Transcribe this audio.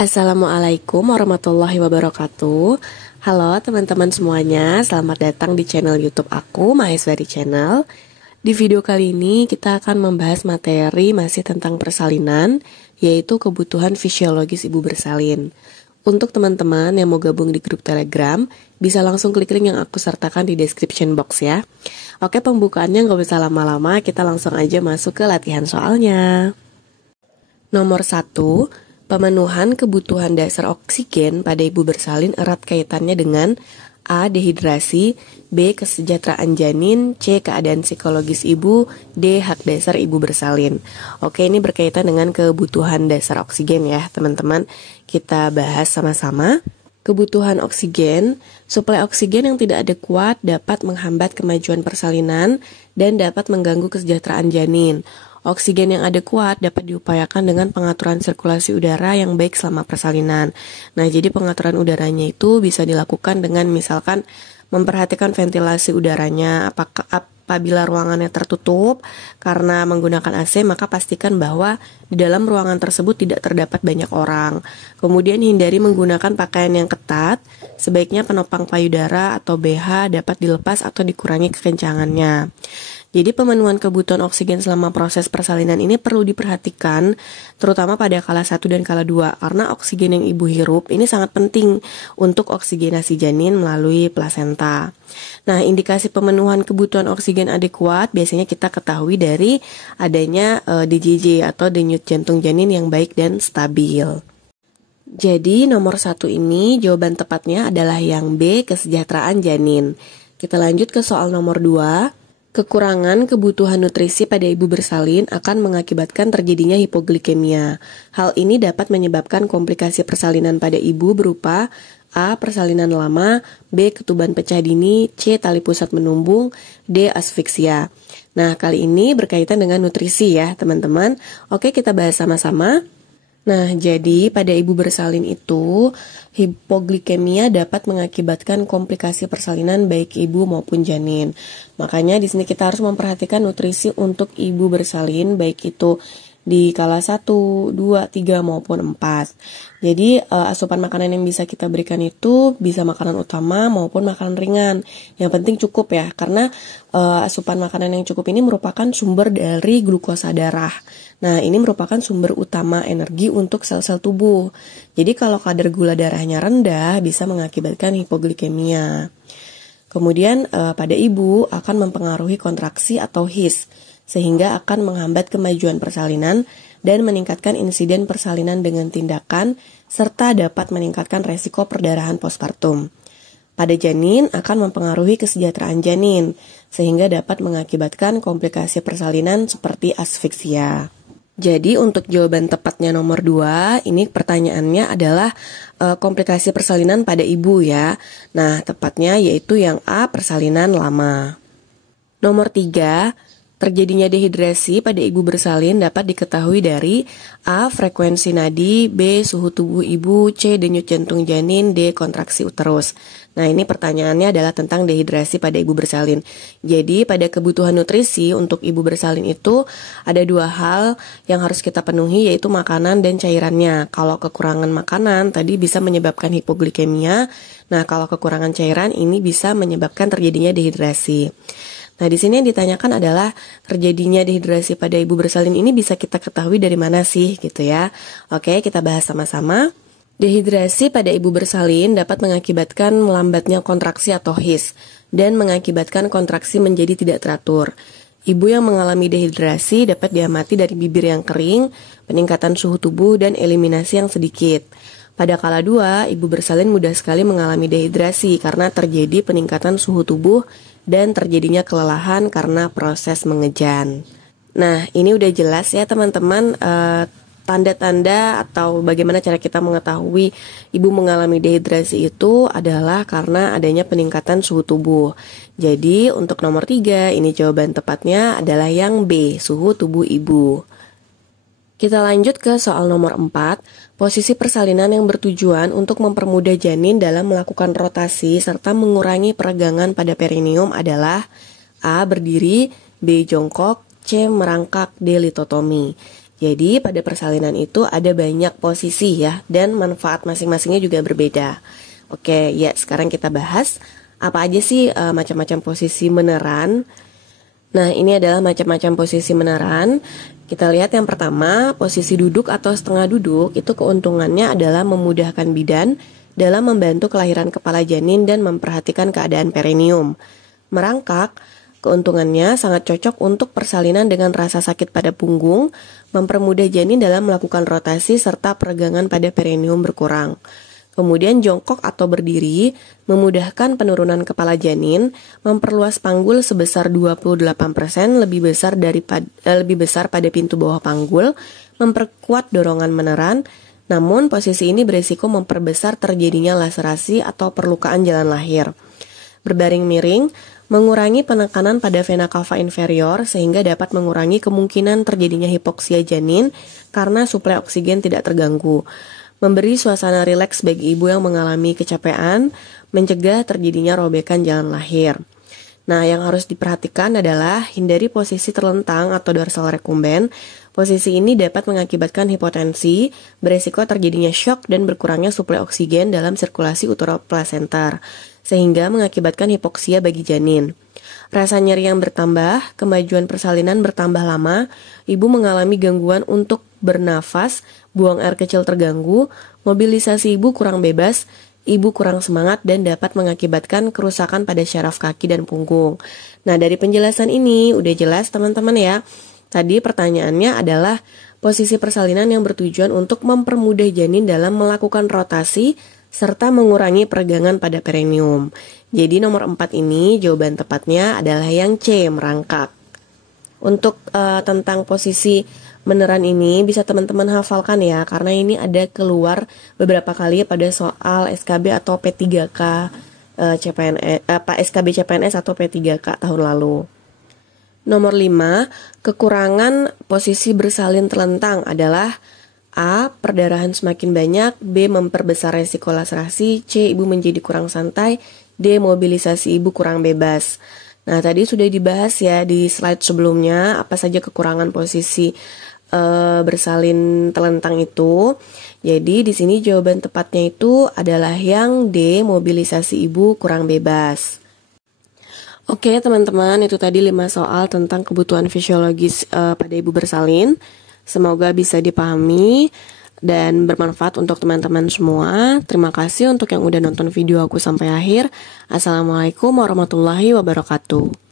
Assalamualaikum warahmatullahi wabarakatuh. Halo teman-teman semuanya, selamat datang di channel YouTube aku, Maheswari Channel. Di video kali ini kita akan membahas materi masih tentang persalinan, yaitu kebutuhan fisiologis ibu bersalin. Untuk teman-teman yang mau gabung di grup Telegram, bisa langsung klik link yang aku sertakan di description box ya. Oke, pembukaannya nggak usah lama-lama, kita langsung aja masuk ke latihan soalnya. Nomor 1, pemenuhan kebutuhan dasar oksigen pada ibu bersalin erat kaitannya dengan A. Dehidrasi, B. Kesejahteraan janin, C. Keadaan psikologis ibu, D. Hak dasar ibu bersalin. Oke, ini berkaitan dengan kebutuhan dasar oksigen ya teman-teman. Kita bahas sama-sama. Kebutuhan oksigen, suplai oksigen yang tidak adekuat dapat menghambat kemajuan persalinan dan dapat mengganggu kesejahteraan janin. Oksigen yang adekuat dapat diupayakan dengan pengaturan sirkulasi udara yang baik selama persalinan. Nah, jadi pengaturan udaranya itu bisa dilakukan dengan misalkan memperhatikan ventilasi udaranya, apabila ruangannya tertutup karena menggunakan AC, maka pastikan bahwa di dalam ruangan tersebut tidak terdapat banyak orang. Kemudian hindari menggunakan pakaian yang ketat, sebaiknya penopang payudara atau BH dapat dilepas atau dikurangi kekencangannya. Jadi pemenuhan kebutuhan oksigen selama proses persalinan ini perlu diperhatikan, terutama pada kala 1 dan kala 2, karena oksigen yang ibu hirup ini sangat penting untuk oksigenasi janin melalui plasenta. Nah, indikasi pemenuhan kebutuhan oksigen adekuat biasanya kita ketahui dari adanya DJJ atau denyut jantung janin yang baik dan stabil. Jadi nomor 1 ini jawaban tepatnya adalah yang B, kesejahteraan janin. Kita lanjut ke soal nomor 2. Kekurangan kebutuhan nutrisi pada ibu bersalin akan mengakibatkan terjadinya hipoglikemia. Hal ini dapat menyebabkan komplikasi persalinan pada ibu berupa A. Persalinan lama, B. Ketuban pecah dini, C. Tali pusat menumbung, D. Asfiksia. Nah, kali ini berkaitan dengan nutrisi ya teman-teman. Oke, kita bahas sama-sama. Nah, jadi pada ibu bersalin itu, hipoglikemia dapat mengakibatkan komplikasi persalinan baik ibu maupun janin. Makanya di sini kita harus memperhatikan nutrisi untuk ibu bersalin, baik itu di kala 1, 2, 3 maupun 4. Jadi asupan makanan yang bisa kita berikan itu bisa makanan utama maupun makanan ringan. Yang penting cukup ya, karena asupan makanan yang cukup ini merupakan sumber dari glukosa darah. Nah, ini merupakan sumber utama energi untuk sel-sel tubuh. Jadi kalau kadar gula darahnya rendah bisa mengakibatkan hipoglikemia. Kemudian pada ibu akan mempengaruhi kontraksi atau HIS, sehingga akan menghambat kemajuan persalinan dan meningkatkan insiden persalinan dengan tindakan, serta dapat meningkatkan resiko perdarahan postpartum. Pada janin akan mempengaruhi kesejahteraan janin, sehingga dapat mengakibatkan komplikasi persalinan seperti asfiksia. Jadi untuk jawaban tepatnya nomor 2, ini pertanyaannya adalah komplikasi persalinan pada ibu ya. Nah, tepatnya yaitu yang A, persalinan lama. Nomor 3, terjadinya dehidrasi pada ibu bersalin dapat diketahui dari A. Frekuensi nadi, B. Suhu tubuh ibu, C. Denyut jantung janin, D. Kontraksi uterus. Nah, ini pertanyaannya adalah tentang dehidrasi pada ibu bersalin. Jadi pada kebutuhan nutrisi untuk ibu bersalin itu ada 2 hal yang harus kita penuhi, yaitu makanan dan cairannya. Kalau kekurangan makanan tadi bisa menyebabkan hipoglikemia. Nah, kalau kekurangan cairan ini bisa menyebabkan terjadinya dehidrasi. Nah, di sini yang ditanyakan adalah terjadinya dehidrasi pada ibu bersalin ini bisa kita ketahui dari mana sih gitu ya. Oke, kita bahas sama-sama. Dehidrasi pada ibu bersalin dapat mengakibatkan melambatnya kontraksi atau HIS dan mengakibatkan kontraksi menjadi tidak teratur. Ibu yang mengalami dehidrasi dapat diamati dari bibir yang kering, peningkatan suhu tubuh, dan eliminasi yang sedikit. Pada kala 2, ibu bersalin mudah sekali mengalami dehidrasi karena terjadi peningkatan suhu tubuh dan terjadinya kelelahan karena proses mengejan. Nah, ini udah jelas ya teman-teman, tanda-tanda atau bagaimana cara kita mengetahui ibu mengalami dehidrasi itu adalah karena adanya peningkatan suhu tubuh. Jadi untuk nomor 3, ini jawaban tepatnya adalah yang B, suhu tubuh ibu. Kita lanjut ke soal nomor 4. Posisi persalinan yang bertujuan untuk mempermudah janin dalam melakukan rotasi serta mengurangi peregangan pada perineum adalah A. Berdiri, B. Jongkok, C. Merangkak, D. Litotomi. Jadi pada persalinan itu ada banyak posisi ya, dan manfaat masing-masingnya juga berbeda. Oke, ya sekarang kita bahas apa aja sih macam-macam posisi meneran. Nah, ini adalah macam-macam posisi meneran. Kita lihat yang pertama, posisi duduk atau setengah duduk, itu keuntungannya adalah memudahkan bidan dalam membantu kelahiran kepala janin dan memperhatikan keadaan perineum. Merangkak, keuntungannya sangat cocok untuk persalinan dengan rasa sakit pada punggung, mempermudah janin dalam melakukan rotasi serta peregangan pada perineum berkurang. Kemudian jongkok atau berdiri memudahkan penurunan kepala janin, memperluas panggul sebesar 28% lebih besar pada pintu bawah panggul, memperkuat dorongan meneran. Namun posisi ini berisiko memperbesar terjadinya laserasi atau perlukaan jalan lahir. Berbaring miring mengurangi penekanan pada vena cava inferior sehingga dapat mengurangi kemungkinan terjadinya hipoksia janin karena suplai oksigen tidak terganggu. Memberi suasana rileks bagi ibu yang mengalami kecapean, mencegah terjadinya robekan jalan lahir. Nah, yang harus diperhatikan adalah hindari posisi terlentang atau dorsal recumbent. Posisi ini dapat mengakibatkan hipotensi, beresiko terjadinya shock dan berkurangnya suplai oksigen dalam sirkulasi uteroplasenter, sehingga mengakibatkan hipoksia bagi janin. Rasa nyeri yang bertambah, kemajuan persalinan bertambah lama, ibu mengalami gangguan untuk bernafas, buang air kecil terganggu, mobilisasi ibu kurang bebas, ibu kurang semangat dan dapat mengakibatkan kerusakan pada syaraf kaki dan punggung. Nah, dari penjelasan ini udah jelas teman-teman ya. Tadi pertanyaannya adalah posisi persalinan yang bertujuan untuk mempermudah janin dalam melakukan rotasi serta mengurangi peregangan pada perineum. Jadi nomor 4 ini jawaban tepatnya adalah yang C, merangkak. Untuk tentang posisi meneran ini bisa teman-teman hafalkan ya, karena ini ada keluar beberapa kali pada soal SKB atau P3K SKB CPNS atau P3K tahun lalu. Nomor 5, kekurangan posisi bersalin terlentang adalah A. Perdarahan semakin banyak, B. Memperbesar resiko laserasi, C. Ibu menjadi kurang santai, D. Mobilisasi ibu kurang bebas. Nah, tadi sudah dibahas ya di slide sebelumnya apa saja kekurangan posisi bersalin telentang itu. Jadi di sini jawaban tepatnya itu adalah yang D, mobilisasi ibu kurang bebas. Oke teman-teman, itu tadi 5 soal tentang kebutuhan fisiologis pada ibu bersalin. Semoga bisa dipahami dan bermanfaat untuk teman-teman semua. Terima kasih untuk yang udah nonton video aku sampai akhir. Assalamualaikum warahmatullahi wabarakatuh.